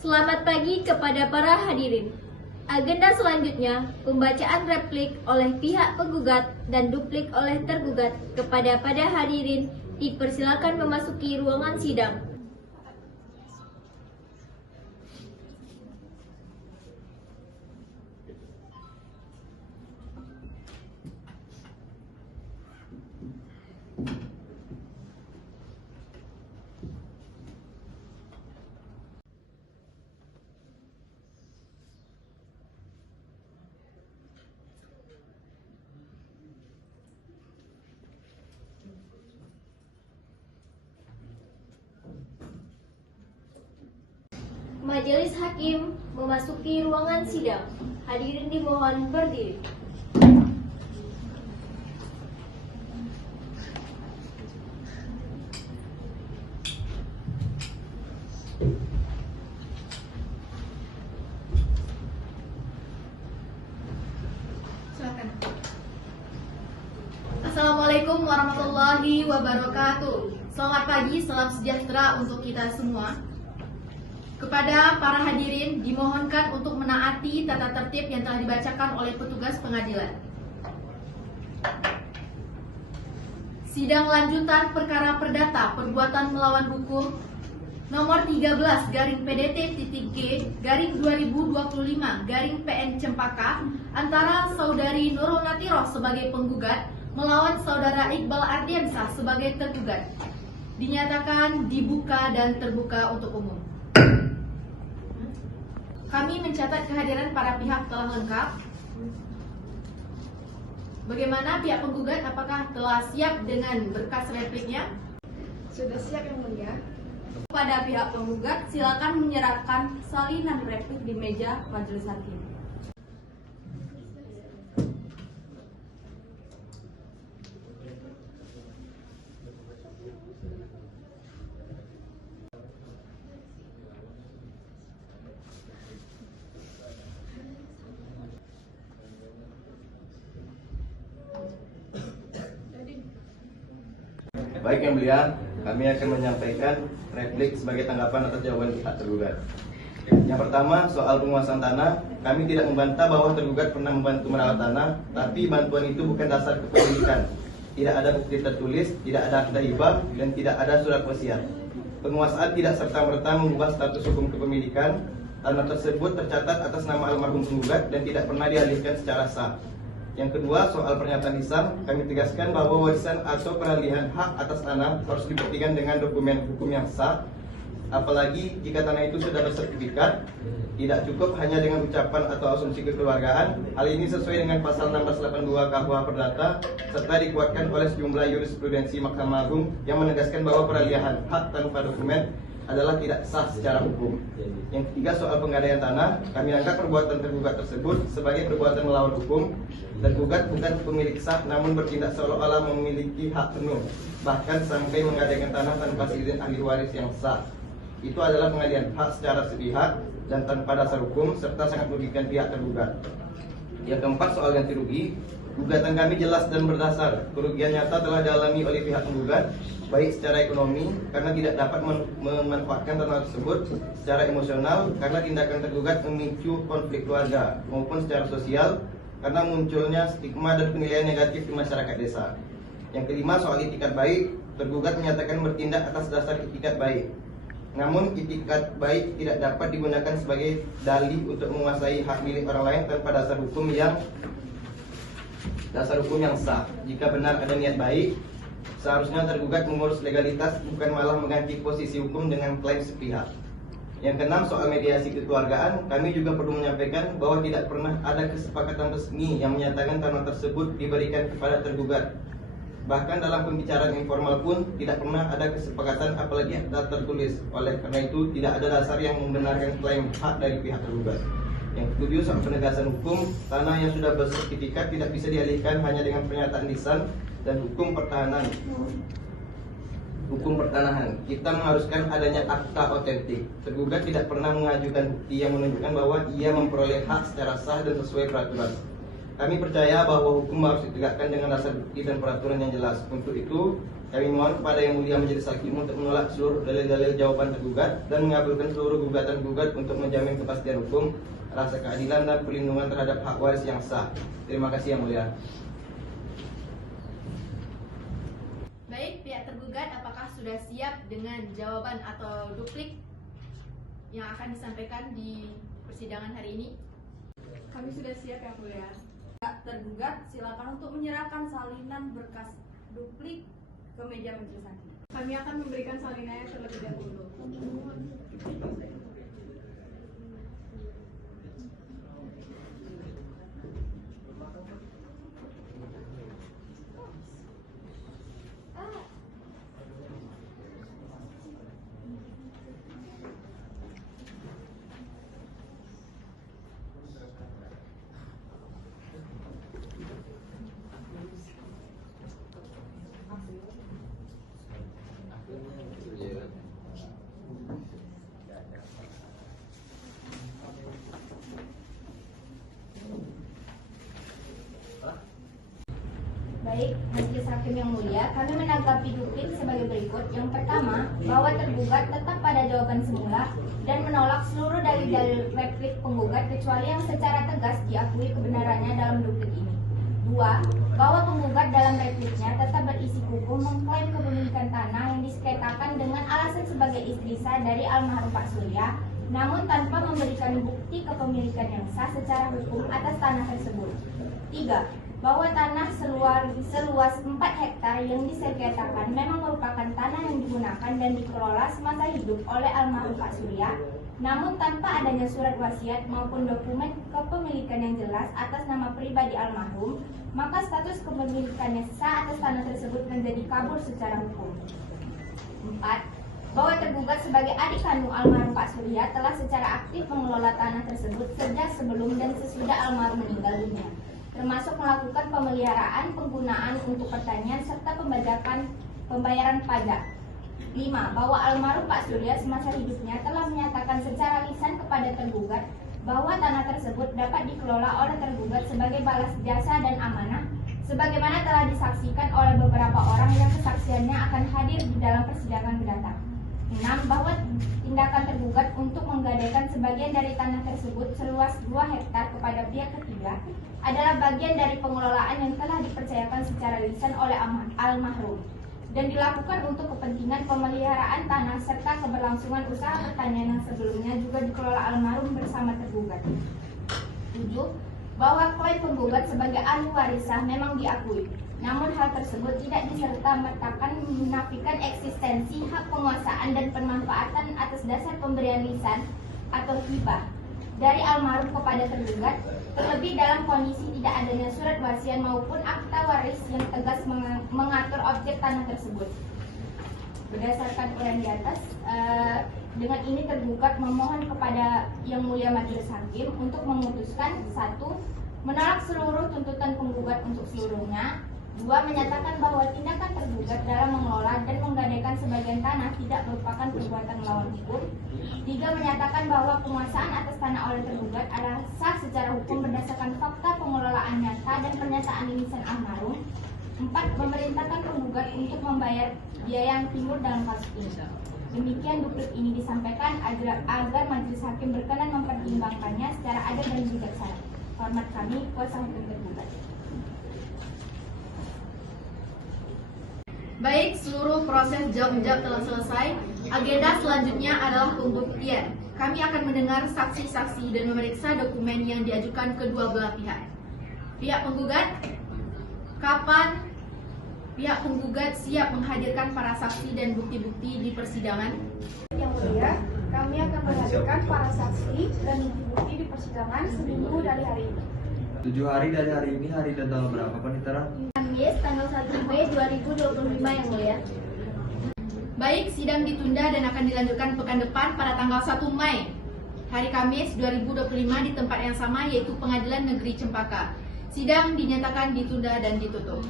Selamat pagi kepada para hadirin. Agenda selanjutnya, pembacaan replik oleh pihak penggugat dan duplik oleh tergugat kepada hadirin dipersilakan memasuki ruangan sidang. Majelis Hakim memasuki ruangan sidang. Hadirin dimohon berdiri. Silakan. Assalamualaikum warahmatullahi wabarakatuh. Selamat pagi, salam sejahtera untuk kita semua. Kepada para hadirin dimohonkan untuk menaati tata tertib yang telah dibacakan oleh petugas pengadilan. Sidang lanjutan perkara perdata perbuatan melawan hukum nomor 13-PDT-G-2025-PN Cempaka antara Saudari Nurul Natiroh sebagai penggugat melawan Saudara Iqbal Ardiansyah sebagai tergugat dinyatakan dibuka dan terbuka untuk umum. Kami mencatat kehadiran para pihak telah lengkap. Bagaimana pihak penggugat, apakah telah siap dengan berkas repliknya? Sudah siap, Yang Mulia. Kepada pihak penggugat, silakan menyerahkan salinan replik di meja majelis hakim. Baik Yang Mulia, kami akan menyampaikan replik sebagai tanggapan atas jawaban pihak tergugat. Yang pertama, soal penguasaan tanah, kami tidak membantah bahwa tergugat pernah membantu merawat tanah, tapi bantuan itu bukan dasar kepemilikan. Tidak ada bukti tertulis, tidak ada akta hibah, dan tidak ada surat wasiat. Penguasaan tidak serta-merta mengubah status hukum kepemilikan. Tanah tersebut tercatat atas nama almarhum penggugat dan tidak pernah dialihkan secara sah. Yang kedua, soal pernyataan lisan, kami tegaskan bahwa warisan atau peralihan hak atas tanah harus dibuktikan dengan dokumen hukum yang sah. Apalagi jika tanah itu sudah bersertifikat, tidak cukup hanya dengan ucapan atau asumsi kekeluargaan. Hal ini sesuai dengan pasal 1682 KUH Perdata serta dikuatkan oleh sejumlah jurisprudensi Mahkamah Agung yang menegaskan bahwa peralihan hak tanpa dokumen adalah tidak sah secara hukum. Yang ketiga, soal penggadaian tanah, kami anggap perbuatan tergugat tersebut sebagai perbuatan melawan hukum. Tergugat bukan pemilik sah, namun bertindak seolah-olah memiliki hak penuh, bahkan sampai menggadaikan tanah tanpa izin ahli waris yang sah. Itu adalah pengalihan hak secara sepihak dan tanpa dasar hukum, serta sangat merugikan pihak tergugat. Yang keempat, soal ganti rugi, gugatan kami jelas dan berdasar. Kerugian nyata telah dialami oleh pihak penggugat, baik secara ekonomi karena tidak dapat memanfaatkan tanah tersebut, secara emosional karena tindakan tergugat memicu konflik keluarga, maupun secara sosial karena munculnya stigma dan penilaian negatif di masyarakat desa. Yang kelima, soal itikat baik, tergugat menyatakan bertindak atas dasar itikat baik. Namun itikat baik tidak dapat digunakan sebagai dalih untuk menguasai hak milik orang lain tanpa dasar hukum yang sah. Jika benar ada niat baik, seharusnya tergugat mengurus legalitas, bukan malah mengganti posisi hukum dengan klaim sepihak. Yang keenam, soal mediasi kekeluargaan, kami juga perlu menyampaikan bahwa tidak pernah ada kesepakatan resmi yang menyatakan tanah tersebut diberikan kepada tergugat. Bahkan dalam pembicaraan informal pun tidak pernah ada kesepakatan, apalagi akta tertulis. Oleh karena itu tidak ada dasar yang membenarkan klaim hak dari pihak tergugat. Yang ketujuh, soal penegasan hukum, tanah yang sudah bersertifikat tidak bisa dialihkan hanya dengan pernyataan lisan dan hukum pertanahan. Kita mengharuskan adanya akta otentik. Tergugat tidak pernah mengajukan bukti yang menunjukkan bahwa ia memperoleh hak secara sah dan sesuai peraturan. Kami percaya bahwa hukum harus ditegakkan dengan dasar bukti dan peraturan yang jelas. Untuk itu, Kami mohon kepada Yang Mulia Majelis Hakim untuk menolak seluruh dalil-dalil jawaban tergugat dan mengabulkan seluruh gugatan tergugat untuk menjamin kepastian hukum, rasa keadilan dan perlindungan terhadap hak waris yang sah. Terima kasih Yang Mulia. Baik, pihak tergugat apakah sudah siap dengan jawaban atau duplik yang akan disampaikan di persidangan hari ini? Kami sudah siap Yang Mulia. Tergugat silakan untuk menyerahkan salinan berkas duplik ke meja majelis hakim. Kami akan memberikan salinannya terlebih dahulu. Baik, Majelis Hakim yang mulia, kami menanggapi duplik sebagai berikut. Yang pertama, bahwa tergugat tetap pada jawaban semula dan menolak seluruh dalil-dalil replik penggugat kecuali yang secara tegas diakui kebenarannya dalam duplik ini. Dua, bahwa penggugat dalam repliknya tetap berisi kukuh mengklaim kepemilikan tanah yang disengketakan dengan alasan sebagai istri sah dari almarhum Pak Surya, namun tanpa memberikan bukti kepemilikan yang sah secara hukum atas tanah tersebut. Tiga, bahwa tanah seluas 4 hektar yang disengketakan memang merupakan tanah yang digunakan dan dikelola semasa hidup oleh almarhum Pak Surya, namun tanpa adanya surat wasiat maupun dokumen kepemilikan yang jelas atas nama pribadi almarhum, maka status kepemilikannya sah atas tanah tersebut menjadi kabur secara hukum. 4. Bahwa tergugat sebagai adik kandung almarhum Pak Surya telah secara aktif mengelola tanah tersebut sejak sebelum dan sesudah almarhum meninggal dunia, termasuk melakukan pemeliharaan, penggunaan untuk pertanian, serta pembayaran pajak. 5. Bahwa almarhum Pak Surya semasa hidupnya telah menyatakan secara lisan kepada tergugat bahwa tanah tersebut dapat dikelola oleh tergugat sebagai balas jasa dan amanah, sebagaimana telah disaksikan oleh beberapa orang yang kesaksiannya akan hadir di dalam persidangan mendatang. 6. Bahwa tindakan tergugat untuk menggadaikan sebagian dari tanah tersebut seluas 2 hektar kepada pihak ketiga adalah bagian dari pengelolaan yang telah dipercayakan secara lisan oleh almarhum dan dilakukan untuk kepentingan pemeliharaan tanah serta keberlangsungan usaha pertanian yang sebelumnya juga dikelola almarhum bersama tergugat. 7. Bahwa klaim penggugat sebagai ahli warisah memang diakui, namun hal tersebut tidak diserta-mertakan menafikan eksistensi hak penguasaan dan pemanfaatan atas dasar pemberian lisan atau hibah dari almarhum kepada tergugat, terlebih dalam kondisi tidak adanya surat wasiat maupun akta waris yang tegas mengatur objek tanah tersebut. Berdasarkan uraian di atas, dengan ini tergugat memohon kepada Yang Mulia Majelis Hakim untuk memutuskan: 1. Menolak seluruh tuntutan penggugat untuk seluruhnya. 2. Menyatakan bahwa tindakan tergugat dalam mengelola dan menggadaikan sebagian tanah tidak merupakan perbuatan melawan hukum. 3. Menyatakan bahwa penguasaan atas tanah oleh tergugat adalah sah secara hukum berdasarkan fakta pengelolaan nyata dan pernyataan lisan almarhum. 4. Memerintahkan penggugat untuk membayar biaya yang timbul dalam kasus ini. Demikian duplik ini disampaikan agar majelis hakim berkenan mempertimbangkannya secara adil dan bijaksana. Hormat kami, kuasa hukum tergugat. Baik, seluruh proses jawab-menjawab telah selesai. Agenda selanjutnya adalah pembuktian. Kami akan mendengar saksi-saksi dan memeriksa dokumen yang diajukan kedua belah pihak. Pihak penggugat, kapan pihak penggugat siap menghadirkan para saksi dan bukti-bukti di persidangan? Yang Mulia, kami akan menghadirkan para saksi dan bukti di persidangan seminggu dari hari ini. 7 hari dari hari ini, hari dan tanggal berapa Panitera? Kamis tanggal 1 Mei 2025 Yang Mulia. Baik, sidang ditunda dan akan dilanjutkan pekan depan pada tanggal 1 Mei hari Kamis 2025 di tempat yang sama, yaitu Pengadilan Negeri Cempaka. Sidang dinyatakan ditunda dan ditutup.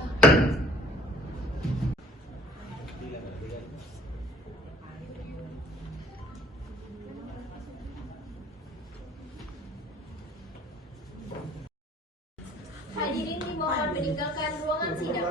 Hadirin dimohon meninggalkan ruangan sidang.